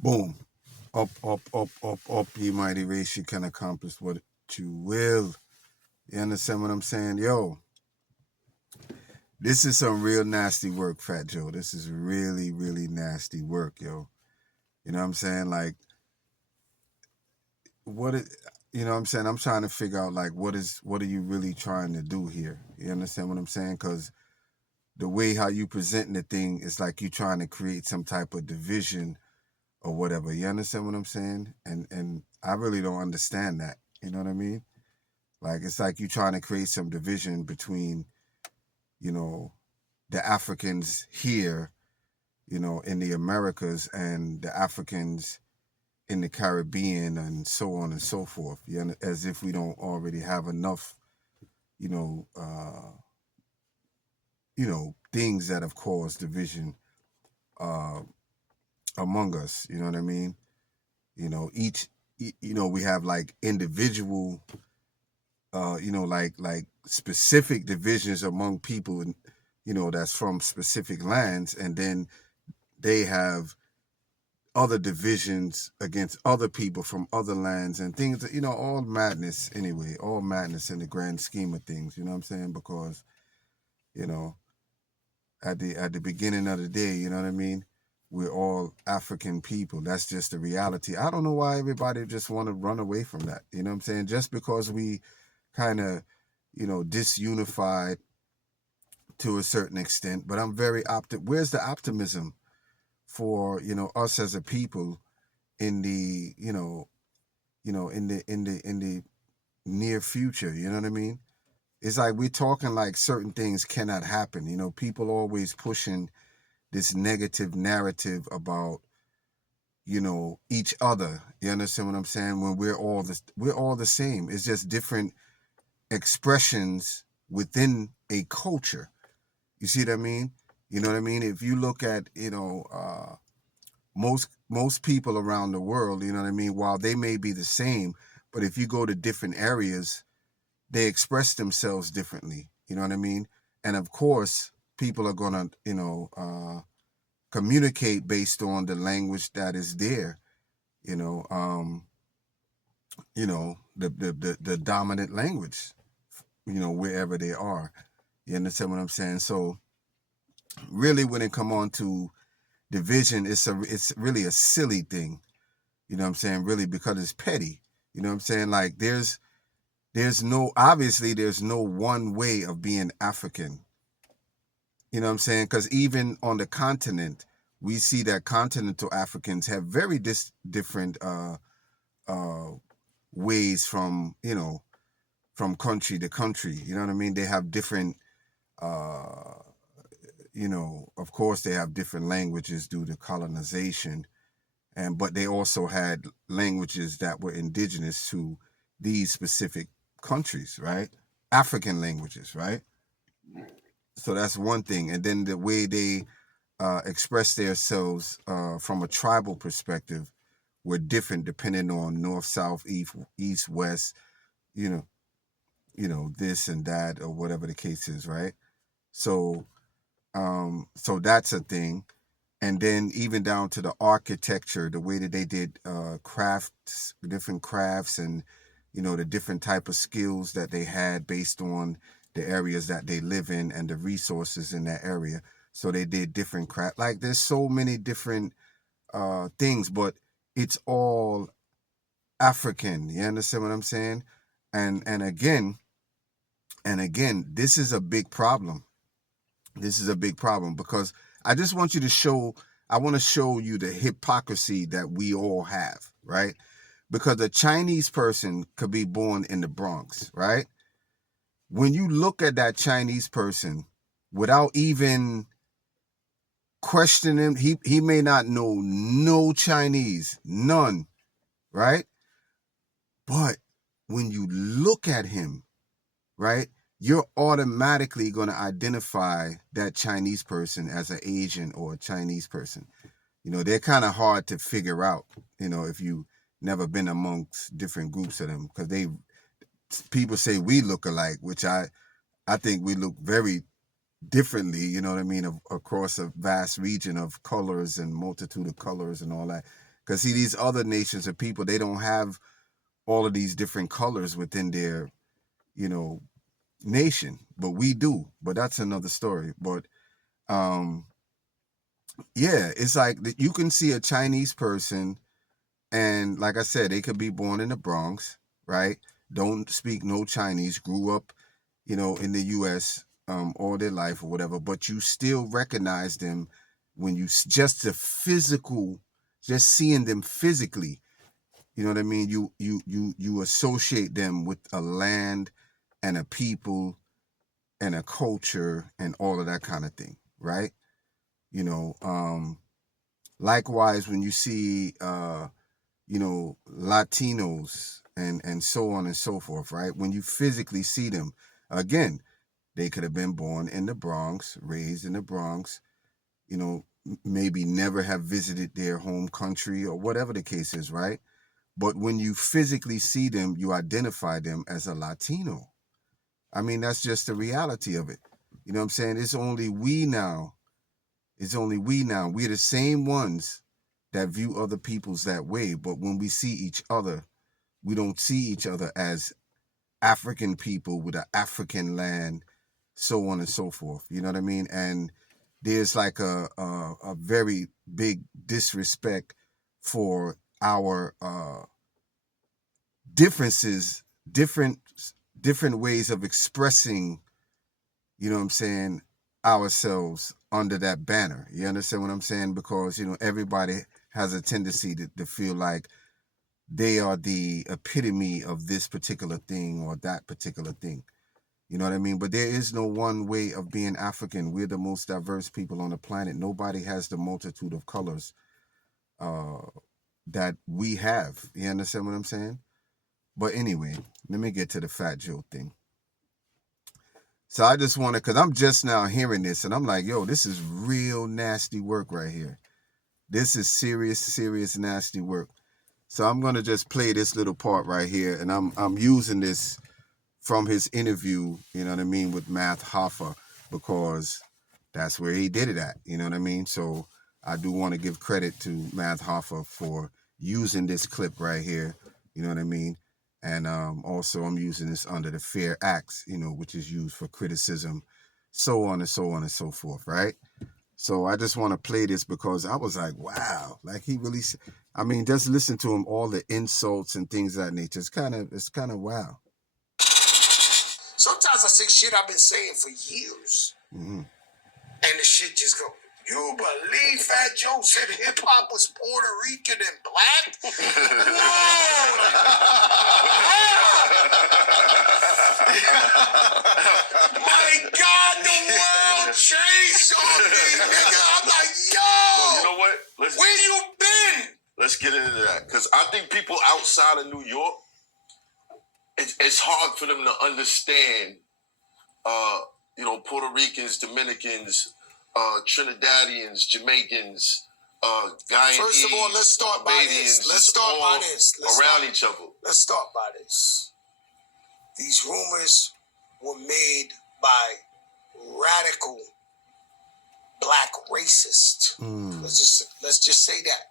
Boom. Up, up, up, up, up, ye mighty race, you can accomplish what you will. You understand what I'm saying? Yo, this is some real nasty work, Fat Joe. This is really, really nasty work, yo. You know what I'm saying? Like, what it, you know what I'm saying? I'm trying to figure out, like, what are you really trying to do here? You understand what I'm saying? Because the way how you presenting the thing is like you trying to create some type of division or whatever. You understand what I'm saying? And I really don't understand that. You know what I mean? Like it's like you trying to create some division between, you know, the Africans here, you know, in the Americas and the Africans in the Caribbean and so on and so forth. As if we don't already have enough, you know, things that have caused division uh, among us. You know what I mean? You know, we have like individual, like specific divisions among people, and that's from specific lands, and then they have other divisions against other people from other lands and things. All madness anyway. All madness in the grand scheme of things. You know what I'm saying? Because you know, at the beginning of the day, you know what I mean. We're all African people. That's just the reality. I don't know why everybody just want to run away from that. You know what I'm saying? Just because we kind of, disunified to a certain extent. But I'm very Where's the optimism for us as a people in the in the near future? You know what I mean? It's like we're talking like certain things cannot happen. People always pushing this negative narrative about each other. You understand what I'm saying? When we're all the same. It's just different expressions within a culture. You see what I mean? You know what I mean? If you look at, most people around the world, you know what I mean, while they may be the same, but if you go to different areas, they express themselves differently. You know what I mean? And of course, people are gonna, communicate based on the language that is there. You know, the dominant language. Wherever they are. You understand what I'm saying? So really, when it come on to division, it's really a silly thing. You know what I'm saying? Really, because it's petty. You know what I'm saying? Like there's no one way of being African. You know what I'm saying? Because even on the continent, we see that continental Africans have very different uh, ways from country to country. You know what I mean? They have different uh, of course they have different languages due to colonization, and but they also had languages that were indigenous to these specific countries, right? African languages, right? So that's one thing. And then the way they express themselves from a tribal perspective were different depending on north, south, east, west, you know, this and that or whatever the case is, right? So so that's a thing. And then even down to the architecture, the way that they did crafts, different crafts, and the different type of skills that they had based on the areas that they live in and the resources in that area. So they did different craft. Like there's so many different things, but it's all African. You understand what I'm saying? And again, this is a big problem. This is a big problem because I just want you to show, I want to show you the hypocrisy that we all have, right? Because a Chinese person could be born in the Bronx, right? When you look at that Chinese person without even questioning him, he may not know no Chinese, none, right? But when you look at him, right, you're automatically going to identify that Chinese person as an Asian or a Chinese person. They're kind of hard to figure out, if you never been amongst different groups of them, because people say we look alike, which I think we look very differently, you know what I mean, across a vast region of colors and multitude of colors and all that. Because see, these other nations of people, they don't have all of these different colors within their, you know, nation, but we do. But that's another story. But um, yeah, it's like you can see a Chinese person, and like I said, they could be born in the Bronx, right? Don't speak no Chinese, grew up, you know, in the U.S. All their life or whatever, but you still recognize them when you just the physical, just seeing them physically. You know what I mean? You associate them with a land and a people and a culture and all of that kind of thing, right? You know, likewise when you see you know, Latinos and so on and so forth, right? When you physically see them, again, they could have been born in the Bronx, raised in the Bronx, you know, maybe never have visited their home country or whatever the case is, right? But when you physically see them, you identify them as a Latino. I mean, that's just the reality of it. You know what I'm saying? It's only we now. It's only we now. We're the same ones that view other peoples that way. But when we see each other, we don't see each other as African people with an African land, so on and so forth. You know what I mean? And there's like a very big disrespect for our differences, different ways of expressing, you know what I'm saying, ourselves under that banner. You understand what I'm saying? Because, you know, everybody has a tendency to feel like they are the epitome of this particular thing or that particular thing. You know what I mean? But there is no one way of being African. We're the most diverse people on the planet. Nobody has the multitude of colors uh, that we have. You understand what I'm saying? But anyway, let me get to the Fat Joe thing. So I just want to, because I'm just now hearing this and I'm like, yo, this is real nasty work right here. This is serious, serious, nasty work. So I'm going to just play this little part right here. And I'm using this from his interview, you know what I mean, with Math Hoffa, because that's where he did it at. You know what I mean? So I do want to give credit to Math Hoffa for using this clip right here. You know what I mean? And also I'm using this under the Fair Acts, you know, which is used for criticism, so on and so on and so forth, right? So I just want to play this because I was like, wow, like he really, I mean, just listen to him, all the insults and things of that nature. It's kind of wow. Sometimes I say shit I've been saying for years. Mm-hmm. And the shit just go, you believe Fat Joe said hip hop was Puerto Rican and black? Whoa! My God, the world changed on me, nigga. I'm like, yo! No, you know what? Where you been? Let's get into that. Because I think people outside of New York, it's hard for them to understand, you know, Puerto Ricans, Dominicans, Trinidadians, Jamaicans, Guyanese. First of all, let's start by this. Let's start by this. Around each other. Let's start by this. These rumors were made by radical black racists. Let's just say that.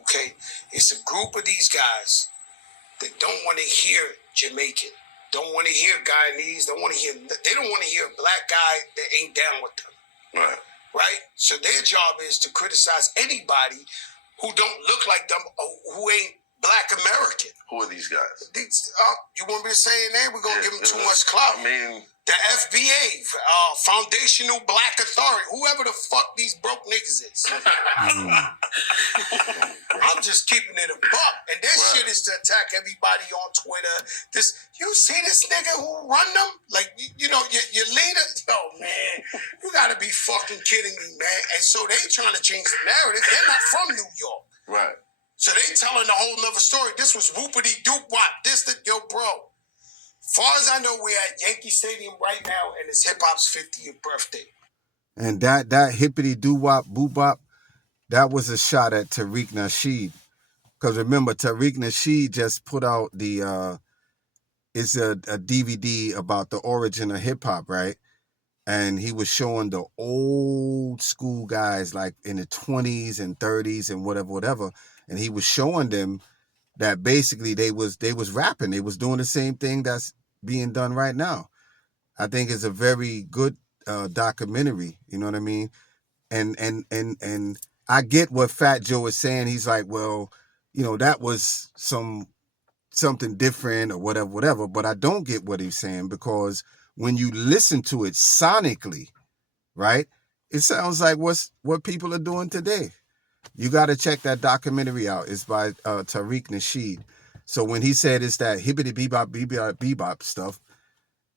Okay? It's a group of these guys that don't want to hear Jamaican, don't want to hear Guyanese, they don't want to hear a black guy that ain't down with them. Right. Right? So their job is to criticize anybody who don't look like them or who ain't black American. Who are these guys? You want me to say their name? We're going to give them too much clout. I mean, the FBA, Foundational Black Authority, whoever the fuck these broke niggas is. I'm just keeping it a buck. And this shit is to attack everybody on Twitter. You see this nigga who run them? Like, you know, your leader? Yo, man, you gotta be fucking kidding me, man. And so they trying to change the narrative. They're not from New York. Right. So they telling a whole nother story. This was whoopity doop wop. Yo, bro. Far as I know, we're at Yankee Stadium right now, and it's hip hop's 50th birthday. And that hippity doo wop boo bop, that was a shot at Tariq Nasheed. Because remember, Tariq Nasheed just put out it's a DVD about the origin of hip hop, right? and he was showing the old school guys like in the 20s and 30s and whatever, and he was showing them that basically they was rapping, they was doing the same thing that's being done right now. I think it's a very good documentary, you know what I mean? And I get what Fat Joe is saying. He's like, well, that was something different or whatever, but I don't get what he's saying, because when you listen to it sonically, right, it sounds like what people are doing today. You got to check that documentary out. It's by Tariq Nasheed. So when he said it's that hibbity bebop bebop stuff,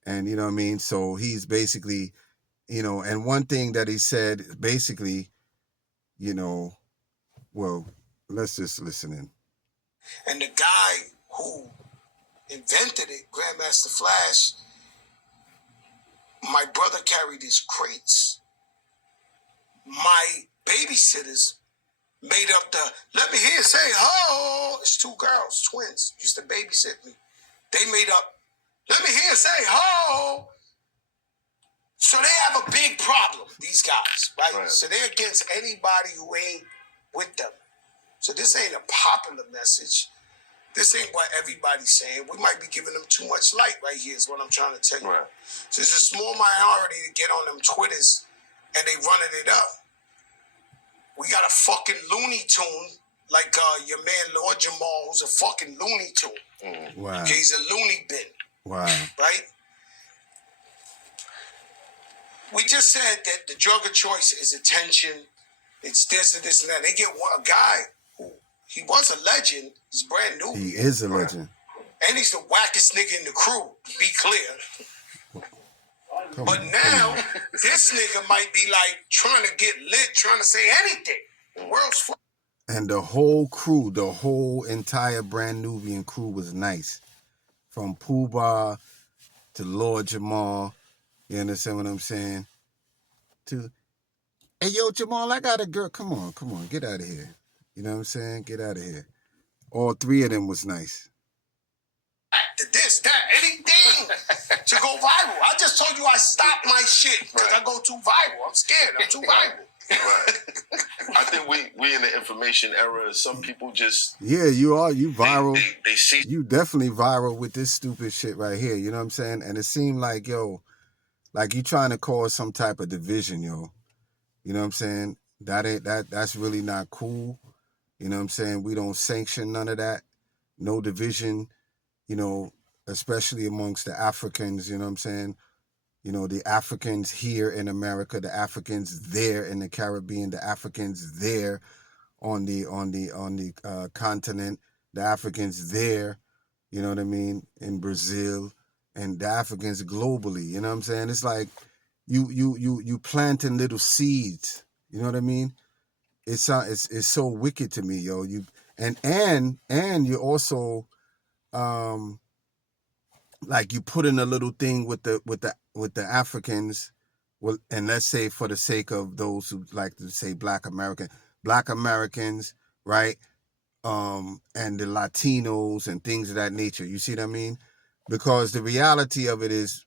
and you know what I mean, so he's basically, and one thing that he said basically, well, let's just listen in. And the guy who invented it, Grandmaster Flash, my brother carried his crates. My babysitters made up the, let me hear you say, ho. It's two girls, twins, used to babysit me. They made up, let me hear you say, ho. So they have a big problem, these guys, right? So they're against anybody who ain't with them. So this ain't a popular message. This ain't what everybody's saying. We might be giving them too much light right here is what I'm trying to tell you. Right. So there's a small minority that get on them Twitters and they running it up. We got a fucking Looney Tune like your man Lord Jamal, who's a fucking Looney Tune. Wow. Okay, he's a loony bin. Wow. Right? We just said that the drug of choice is attention. It's this and this and that. They get a guy who, he was a legend. He's brand new. He is a legend. And he's the wackest nigga in the crew, to be clear. But now, this nigga might be like trying to get lit, trying to say anything. The world's full. And the whole crew, the whole entire Brand Nubian crew was nice. From Pooh Bah to Lord Jamal, you understand what I'm saying? To, hey, yo, Jamal, I got a girl. Come on, get out of here. You know what I'm saying? Get out of here. All three of them was nice. This, that, anything to go viral. I just told you I stopped my shit because I go too viral. I'm scared. I'm too viral. Right. I think we in the information era. Some people just... Yeah, you are. You viral. They see... You definitely viral with this stupid shit right here. You know what I'm saying? And it seemed like, yo, like you trying to cause some type of division, yo. You know what I'm saying? That's really not cool. You know what I'm saying? We don't sanction none of that. No division, especially amongst the Africans, you know what I'm saying? The Africans here in America, the Africans there in the Caribbean, the Africans there on the continent, the Africans there, you know what I mean, in Brazil, and the Africans globally, you know what I'm saying? It's like you planting little seeds, you know what I mean? It's so wicked to me, yo. And you also like you put in a little thing with the Africans, well, and let's say for the sake of those who like to say Black Americans, right? And the Latinos and things of that nature. You see what I mean? Because the reality of it is,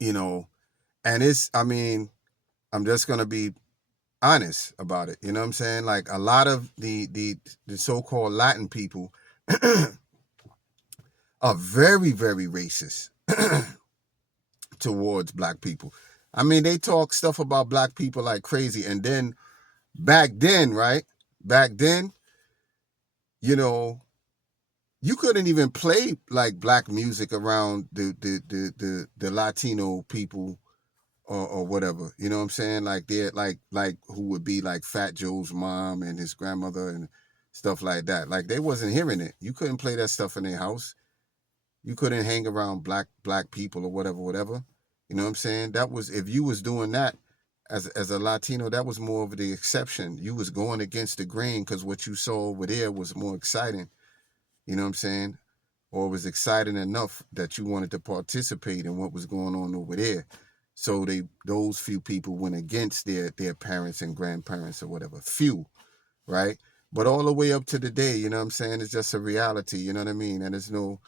and I'm just gonna be honest about it. You know what I'm saying? Like a lot of the so-called Latin people are very, very racist towards Black people. I mean, they talk stuff about Black people like crazy. And then back then, you couldn't even play like Black music around the Latino people or whatever. You know what I'm saying? Like they're like who would be like Fat Joe's mom and his grandmother and stuff like that. Like they wasn't hearing it. You couldn't play that stuff in their house. You couldn't hang around black people or whatever. You know what I'm saying? That was, if you was doing that as a Latino, that was more of the exception. You was going against the grain because what you saw over there was more exciting. You know what I'm saying? Or it was exciting enough that you wanted to participate in what was going on over there. So those few people went against their parents and grandparents or whatever. Few, right? But all the way up to the day, you know what I'm saying? It's just a reality, you know what I mean? And there's no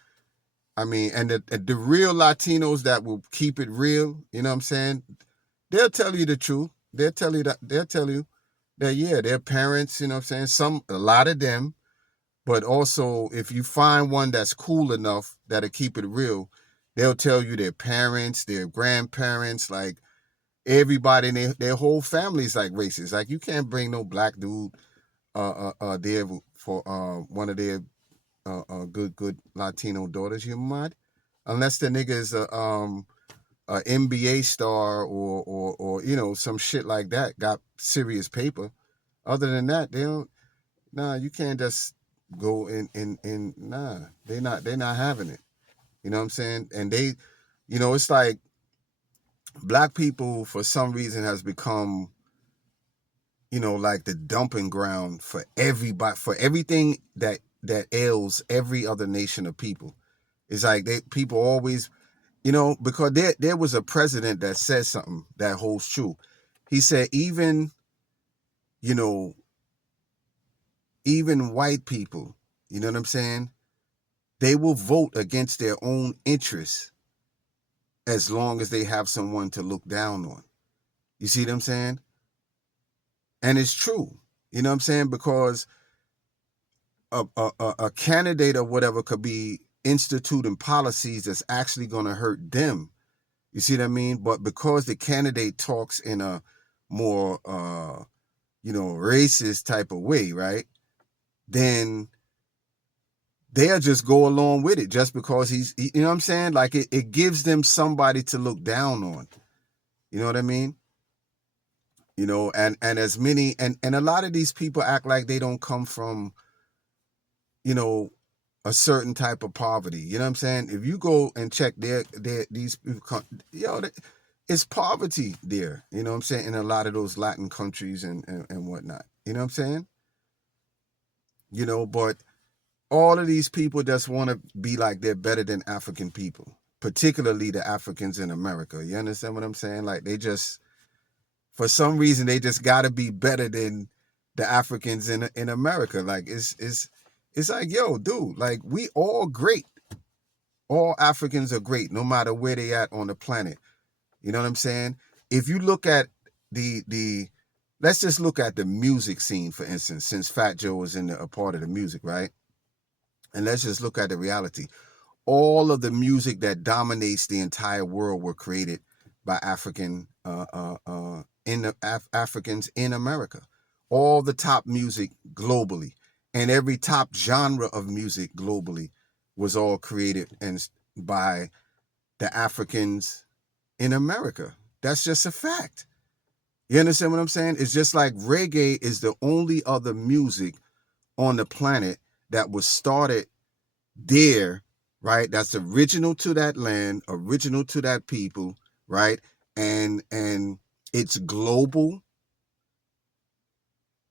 I mean, and the real Latinos that will keep it real, you know what I'm saying? They'll tell you the truth. They'll tell you that, yeah, their parents, you know what I'm saying? A lot of them, but also if you find one that's cool enough that'll keep it real, they'll tell you their parents, their grandparents, like everybody in their whole family's like racist. Like you can't bring no black dude there for one of their good Latino daughters. You mad? Unless the nigga is a NBA star or you know some shit like that, got serious paper. Other than that, they don't. Nah, you can't just go in. Nah, they're not having it. You know what I'm saying? And they, you know, it's like black people for some reason has become, you know, like the dumping ground for everybody, for everything that ails every other nation of people. It's like people always, you know, because there was a president that said something that holds true. He said even, you know, even white people, you know what I'm saying? They will vote against their own interests as long as they have someone to look down on. You see what I'm saying? And it's true. You know what I'm saying? Because a candidate or whatever could be instituting policies that's actually going to hurt them. You see what I mean? But because the candidate talks in a more, you know, racist type of way, right? Then they'll just go along with it just because you know what I'm saying? Like it gives them somebody to look down on. You know what I mean? You know, and as many, and a lot of these people act like they don't come from, you know, a certain type of poverty. You know what I'm saying? If you go and check these people, it's poverty there. You know what I'm saying? In a lot of those Latin countries and whatnot. You know what I'm saying? You know, but all of these people just want to be like they're better than African people, particularly the Africans in America. You understand what I'm saying? Like they just, for some reason, they just got to be better than the Africans in America. Like it's like, yo, dude, like we all great. All Africans are great, no matter where they at on the planet. You know what I'm saying? If you look at the let's just look at the music scene, for instance, since Fat Joe was in a part of the music, right? And let's just look at the reality. All of the music that dominates the entire world were created by Africans in America. All the top music globally and every top genre of music globally was all created and by the Africans in America. That's just a fact. You understand what I'm saying? It's just like reggae is the only other music on the planet that was started there, right? That's original to that land, original to that people, right? And it's global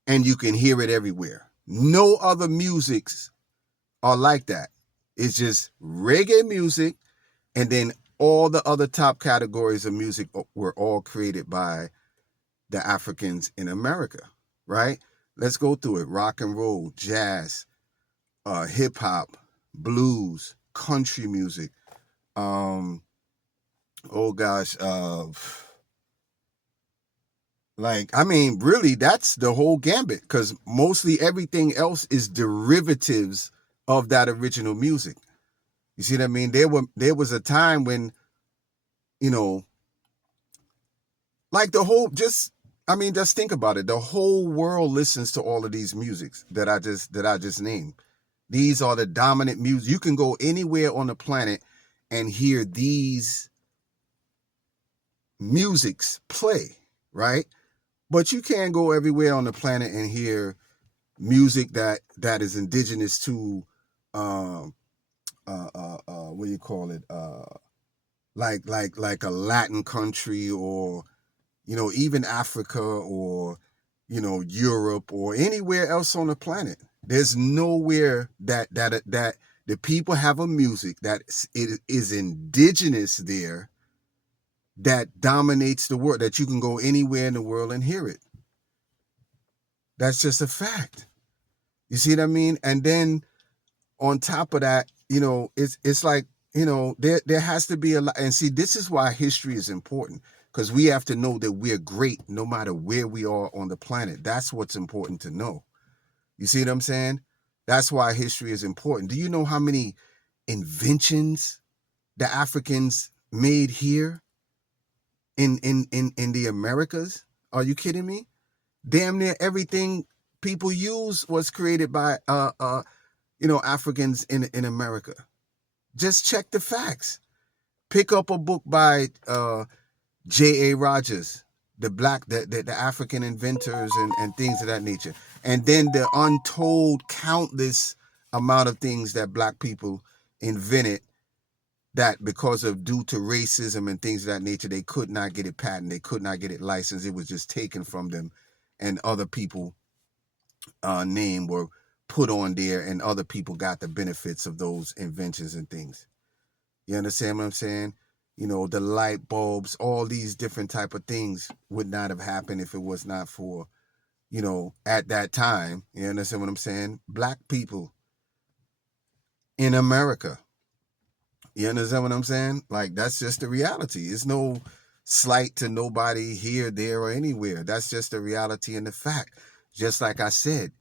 and you can hear it everywhere. No other musics are like that. It's just reggae music, and then all the other top categories of music were all created by the Africans in America, right? Let's go through it. Rock and roll, jazz, hip hop, blues, country music. Oh gosh, like I mean, really, that's the whole gambit because mostly everything else is derivatives of that original music. You see what I mean? There was a time when, you know, like the whole just think about it. The whole world listens to all of these musics that I just named. These are the dominant music. You can go anywhere on the planet and hear these musics play, right? But you can't go everywhere on the planet and hear music that is indigenous to what do you call it? Like a Latin country, or you know, even Africa, or you know, Europe, or anywhere else on the planet. There's nowhere that the people have a music that it is indigenous there that dominates the world, that you can go anywhere in the world and hear it. That's just a fact. You see what I mean? And then on top of that, you know, it's like there has to be a lot. And see, this is why history is important, because we have to know that we're great no matter where we are on the planet. That's what's important to know. You see what I'm saying? That's why history is important. Do you know how many inventions the Africans made here in the Americas? Are you kidding me? Damn near everything people use was created by Africans in America. Just check the facts. Pick up a book by J.A. Rogers, the African inventors and things of that nature. And then the untold countless amount of things that black people invented that because of due to racism and things of that nature, they could not get it patented. They could not get it licensed. It was just taken from them, and other people name were put on there, and other people got the benefits of those inventions and things. You understand what I'm saying? The light bulbs, all these different type of things would not have happened if it was not for, at that time, you understand what I'm saying? Black people in America. You understand what I'm saying? Like, that's just the reality. It's no slight to nobody here, there, or anywhere. That's just the reality and the fact. Just like I said,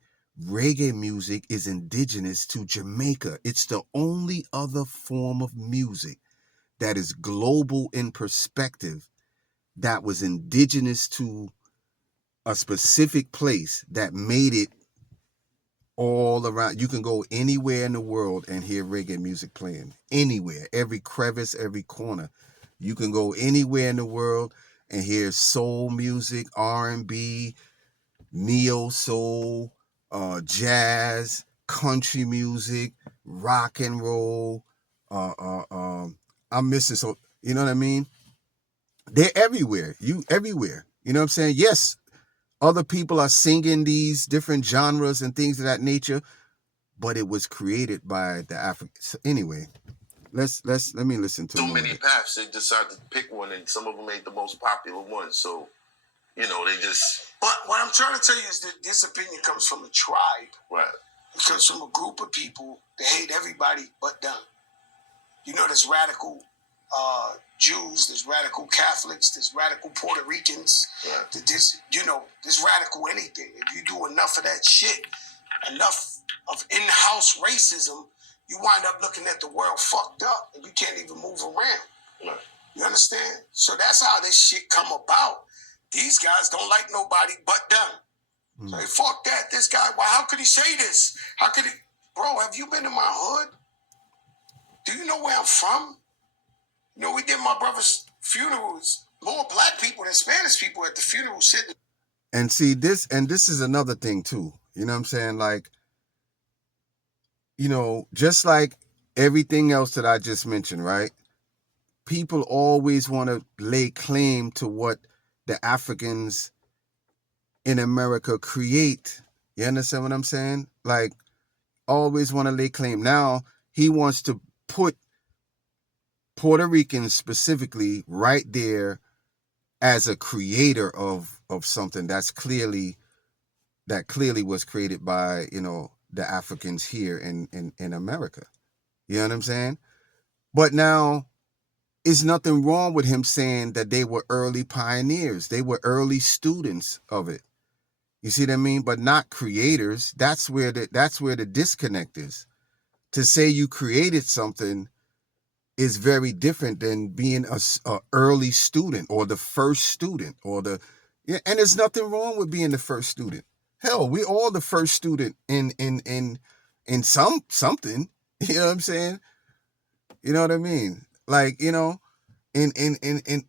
reggae music is indigenous to Jamaica. It's the only other form of music that is global in perspective, that was indigenous to a specific place, that made it all around. You can go anywhere in the world and hear reggae music playing. Anywhere, every crevice, every corner. You can go anywhere in the world and hear soul music, R&B, neo soul, jazz, country music, rock and roll. I'm missing, so you know what I mean? They're everywhere. Everywhere. You know what I'm saying? Yes, other people are singing these different genres and things of that nature, but it was created by the Africans. So anyway, let me listen to so many paths. They decided to pick one, and some of them made the most popular one. So, they just. But what I'm trying to tell you is that this opinion comes from a tribe. Right. It comes from a group of people that hate everybody but them. There's radical Jews, there's radical Catholics, there's radical Puerto Ricans. Right. There's radical anything. If you do enough of that shit, enough of in-house racism, you wind up looking at the world fucked up and you can't even move around. Right. You understand? So that's how this shit come about. These guys don't like nobody but them. So they fuck that. This guy, how could he say this? How could he? Bro, have you been to my hood? Do you know where I'm from? We did my brother's funerals. More black people than Spanish people at the funeral sitting. And see, this is another thing too. You know what I'm saying? Like, just like everything else that I just mentioned, right? People always want to lay claim to what the Africans in America create. You understand what I'm saying? Like, always want to lay claim. Now, he wants to put Puerto Ricans specifically right there as a creator of something that clearly was created by, the Africans here in America. You know what I'm saying? But now, there's nothing wrong with him saying that they were early pioneers. They were early students of it. You see what I mean? But not creators. That's where the disconnect is. To say you created something is very different than being a early student or the first student and there's nothing wrong with being the first student. Hell, we all the first student in something. You know what I'm saying? You know what I mean? Like, in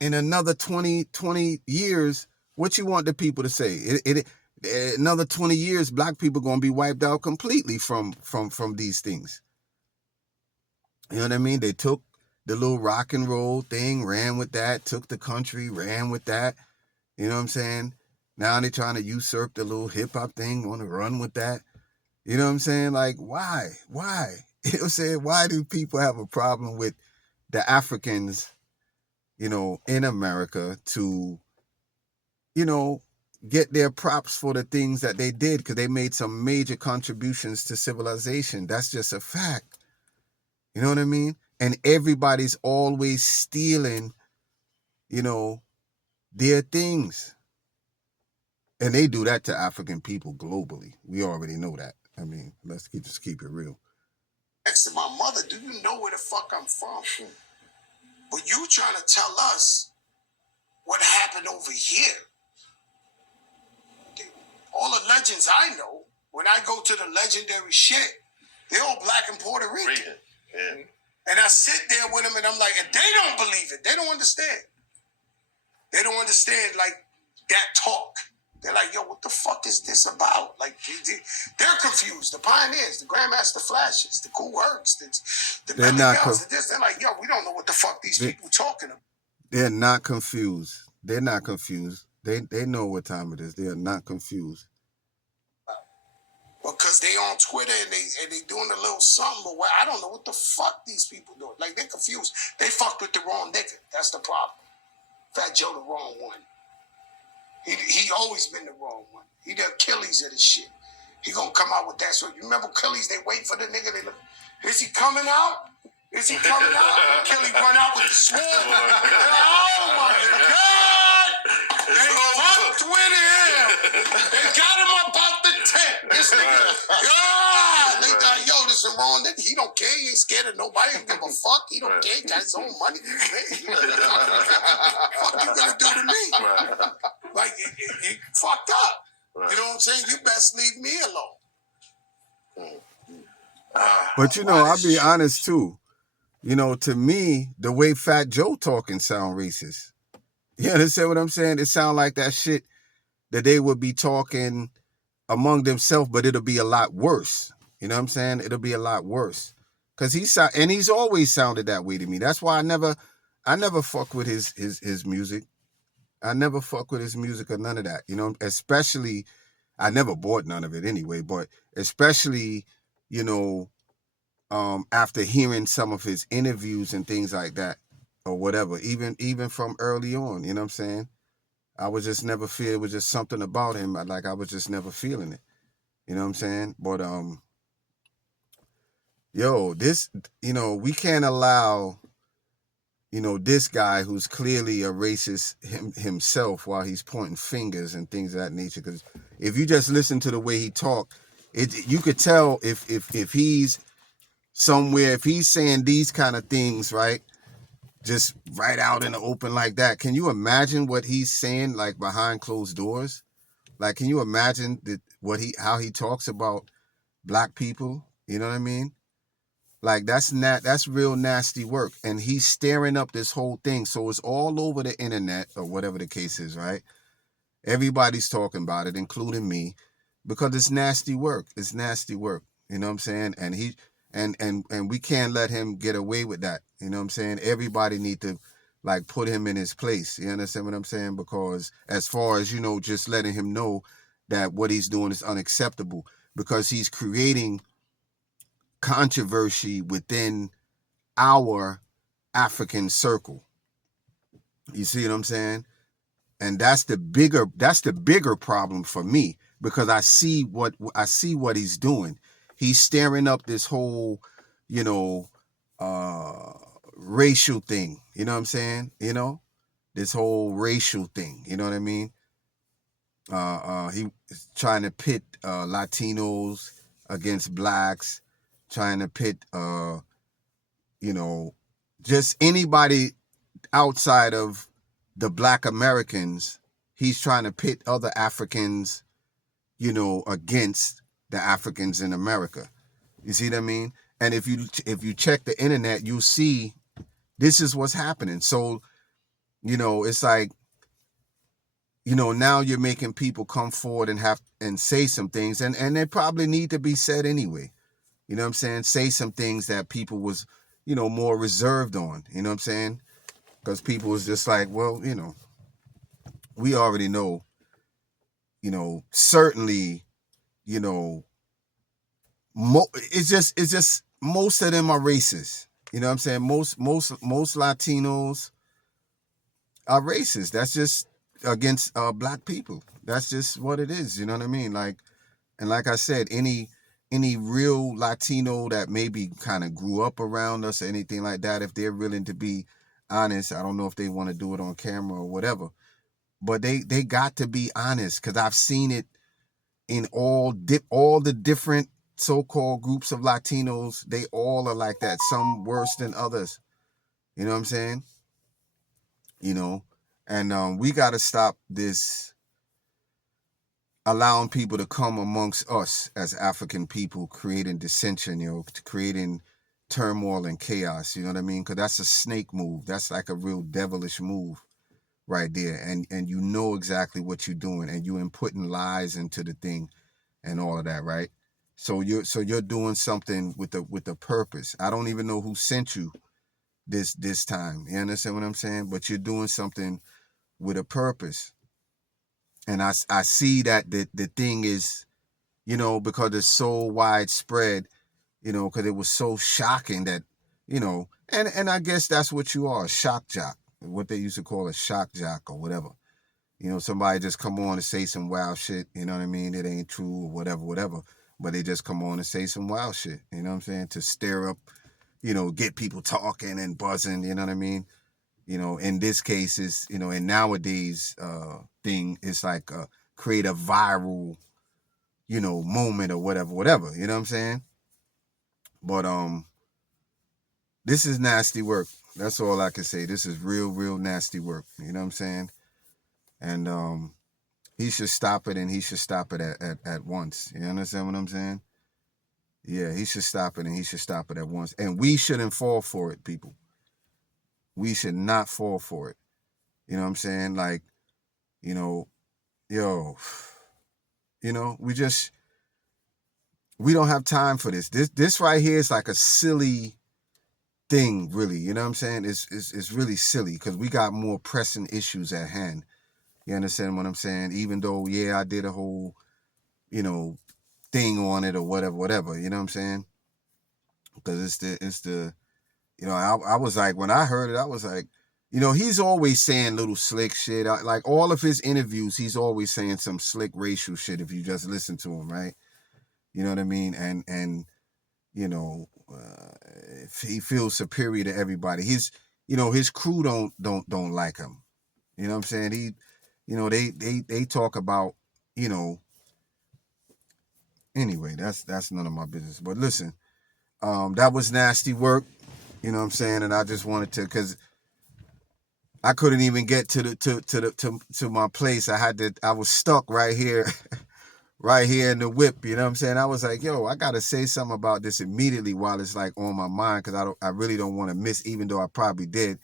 another 20 years, what you want the people to say? Another 20 years, black people gonna be wiped out completely from these things. You know what I mean? They took the little rock and roll thing, ran with that, took the country, ran with that. You know what I'm saying? Now they're trying to usurp the little hip hop thing, want to run with that. You know what I'm saying? Like, why? You know what I'm saying? Why do people have a problem with the Africans, in America to, get their props for the things that they did? Because they made some major contributions to civilization. That's just a fact. You know what I mean? and everybody's always stealing, you know, their things. And they do that to African people globally. We already know that. I mean, let's just keep it real. Next to my mother, do you know where the fuck I'm from? But you trying to tell us what happened over here. All the legends I know, when I go to the legendary shit, they're all black and Puerto Rican. Yeah. And I sit there with them and I'm like, and they don't believe it. They don't understand. They don't understand, like, that talk. They're like, yo, what the fuck is this about? Like, they're confused. The pioneers, the Grandmaster Flashes, the Cool Hercs, the Belly Bells, they're like, yo, we don't know what the fuck these people talking about. They're not confused. They're not confused. They know what time it is. They are not confused. Because they on Twitter and they doing a little something, but I don't know what the fuck these people doing. Like, they're confused. They fucked with the wrong nigga. That's the problem. Fat Joe the wrong one. He always been the wrong one. He the Achilles of this shit. He gonna come out with that. So you remember Achilles? They wait for the nigga. They look. Is he coming out? Is he coming out? Achilles run out with the sword. Oh my God! They fucked with him. They got him about the tent. This nigga. They got, yo, this is wrong nigga. He don't care. He ain't scared of nobody. He don't give a fuck. He don't care. He got his own money. Fuck you gonna do to me? Like, you fucked up. Right. You know what I'm saying? You best leave me alone. But, you know, I'll be honest, too. You know, to me, the way Fat Joe talking sound racist. You understand what I'm saying? It sound like that shit that they would be talking among themselves, but it'll be a lot worse. You know what I'm saying? It'll be a lot worse. Because he's always sounded that way to me. That's why I never fuck with his music. I never fuck with his music or none of that, you know, especially, I never bought none of it anyway, but especially, you know, after hearing some of his interviews and things like that or whatever, even from early on, you know what I'm saying? I was just never feel, it was just something about him. I was just never feeling it, you know what I'm saying? But, yo, this, you know, we can't allow, you know, this guy who's clearly a racist himself while he's pointing fingers and things of that nature. Because if you just listen to the way he talked, you could tell if he's somewhere, if he's saying these kind of things, right, just right out in the open like that. Can you imagine what he's saying, like, behind closed doors? Like, can you imagine how he talks about black people? You know what I mean? Like, that's real nasty work. And he's stirring up this whole thing. So it's all over the internet or whatever the case is, right? Everybody's talking about it, including me, because it's nasty work. It's nasty work. You know what I'm saying? And and we can't let him get away with that. You know what I'm saying? Everybody need to, like, put him in his place. You understand what I'm saying? Because as far as, you know, just letting him know that what he's doing is unacceptable, because he's creating controversy within our African circle. You see what I'm saying? And that's the bigger problem for me, because I see what he's doing. He's stirring up this whole, you know, racial thing. You know what I'm saying? You know, this whole racial thing. You know what I mean? He is trying to pit Latinos against blacks, trying to pit, you know, just anybody outside of the black Americans. He's trying to pit other Africans, you know, against the Africans in America. You see what I mean? And if you check the internet, you see this is what's happening. So, you know, it's like, you know, now you're making people come forward and say some things, and they probably need to be said anyway. You know what I'm saying? Say some things that people was, you know, more reserved on. You know what I'm saying? Because people was just like, well, you know, we already know, you know, certainly, you know, it's just most of them are racist. You know what I'm saying? Most Latinos are racist. That's just against black people. That's just what it is. You know what I mean? Like, and like I said, any any real Latino that maybe kind of grew up around us or anything like that, if they're willing to be honest, I don't know if they want to do it on camera or whatever, but they got to be honest, because I've seen it in all the different so-called groups of Latinos. They all are like that, some worse than others. You know what I'm saying? You know, and we got to stop this allowing people to come amongst us as African people, creating dissension, creating turmoil and chaos. You know what I mean? Because that's a snake move. That's like a real devilish move right there. And you know exactly what you're doing, and you're inputting lies into the thing and all of that, right? So you're doing something with the purpose. I don't even know who sent you this time. You understand what I'm saying? But you're doing something with a purpose. And I see that the thing is, because it's so widespread, because it was so shocking that, and I guess that's what you are, a shock jock, what they used to call a shock jock or whatever. Somebody just come on and say some wild shit, you know what I mean? It ain't true or whatever. But they just come on and say some wild shit, you know what I'm saying? To stir up, get people talking and buzzing, you know what I mean? In this case is, in nowadays thing, it's like create a viral, moment or whatever, you know what I'm saying? But this is nasty work. That's all I can say. This is real nasty work, you know what I'm saying? And he should stop it, and he should stop it at once. You understand what I'm saying? Yeah, he should stop it, and he should stop it at once. And we shouldn't fall for it, people. We should not fall for it. You know what I'm saying? Like, yo, we don't have time for this. This right here is like a silly thing, really. You know what I'm saying? It's really silly, because we got more pressing issues at hand. You understand what I'm saying? Even though, yeah, I did a whole, thing on it or whatever. You know what I'm saying? Because it's the, I was like, when I heard it, I was like, he's always saying little slick shit. Like all of his interviews, he's always saying some slick racial shit if you just listen to him, right? You know what I mean? And if he feels superior to everybody. His crew don't like him. You know what I'm saying? They talk about, anyway, that's none of my business. But listen, that was nasty work. You know what I'm saying? And I just wanted to, because I couldn't even get to my place. I was stuck right here, right here in the whip. You know what I'm saying? I was like, yo, I gotta say something about this immediately while it's like on my mind, because I really don't want to miss, even though I probably did,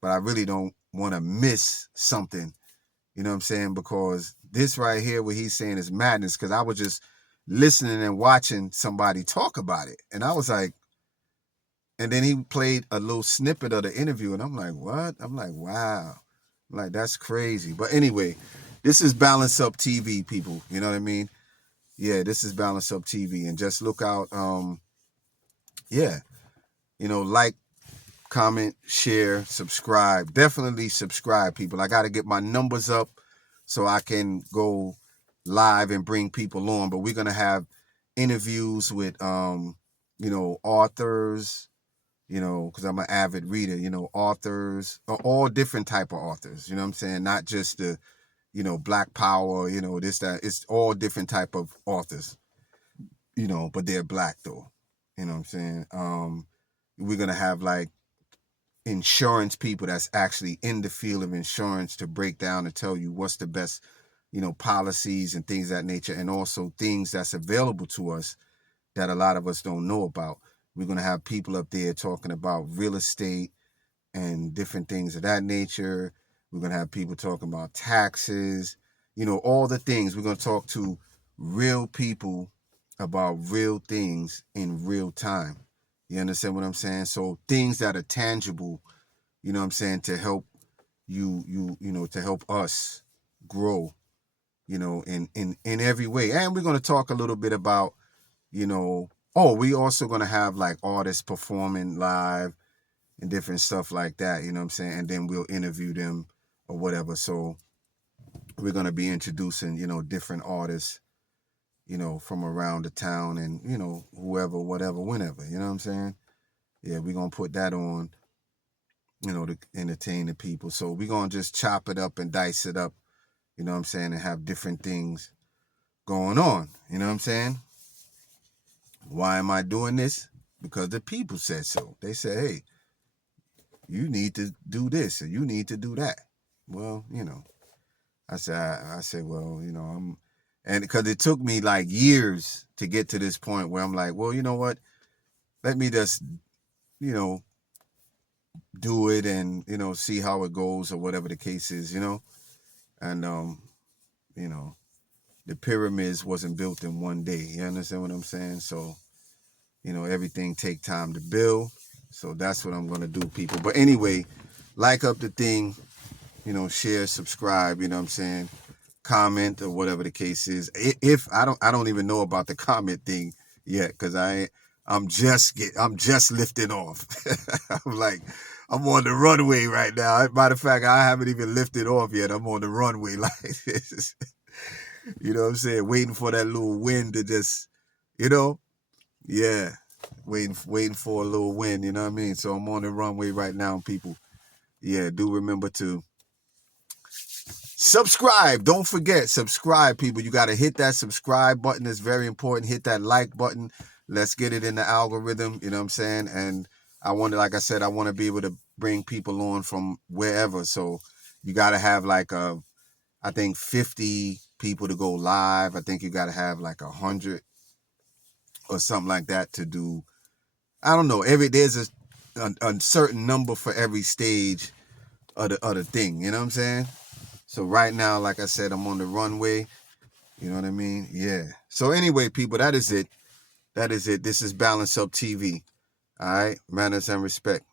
but I really don't want to miss something. You know what I'm saying? Because this right here, what he's saying is madness, because I was just listening and watching somebody talk about it. And I was like, and then he played a little snippet of the interview, and I'm like, what? I'm like, wow. I'm like, that's crazy. But anyway, this is Balance Up TV, people. You know what I mean? Yeah, this is Balance Up TV. And just look out, like, comment, share, subscribe. Definitely subscribe, people. I got to get my numbers up so I can go live and bring people on. But we're going to have interviews with, authors, because I'm an avid reader, authors, all different type of authors, you know what I'm saying? Not just the, Black Power, this, that. It's all different type of authors, but they're Black, though. You know what I'm saying? We're going to have, like, insurance people that's actually in the field of insurance to break down and tell you what's the best, policies and things of that nature, and also things that's available to us that a lot of us don't know about. We're going to have people up there talking about real estate and different things of that nature. We're going to have people talking about taxes, all the things. We're going to talk to real people about real things in real time. You understand what I'm saying? So things that are tangible, you know what I'm saying, to help you, to help us grow, in every way. And we're going to talk a little bit about, we also going to have like artists performing live and different stuff like that, you know what I'm saying? And then we'll interview them or whatever. So we're going to be introducing, different artists you know, from around the town and, you know, whoever, whatever, whenever, you know what I'm saying? Yeah, we're going to put that on, you know, to entertain the people. So we're going to just chop it up and dice it up, you know what I'm saying, and have different things going on, you know what I'm saying? Why am I doing this? Because the people said so. They said, hey, you need to do this or you need to do that. Well, you know, I said, well, you know, and because it took me like years to get to this point where I'm like, well, you know what? Let me just, you know, do it and, you know, see how it goes or whatever the case is, you know? And, you know, the pyramids wasn't built in one day. You understand what I'm saying? So, you know, everything take time to build. So that's what I'm going to do, people. But anyway, like up the thing, you know, share, subscribe, you know what I'm saying? Comment or whatever the case is. If I don't even know about the comment thing yet, because I'm just lifting off. I'm on the runway right now. Matter of fact, I haven't even lifted off yet. I'm on the runway like this. You know what I'm saying? Waiting for that little wind to just, you know, yeah. Waiting for a little wind, you know what I mean? So I'm on the runway right now, people. Yeah, do remember to subscribe. Don't forget, subscribe, people. You got to hit that subscribe button. It's very important. Hit that like button. Let's get it in the algorithm. You know what I'm saying? And like I said, I want to be able to bring people on from wherever. So you got to have like I think 50 people to go live. I think you got to have like 100 or something like that to do. I don't know. There's a certain number for every stage of the thing. You know what I'm saying? So right now, like I said, I'm on the runway. You know what I mean? Yeah. So anyway, people, that is it. That is it. This is Balance Up TV. All right? Manners and respect.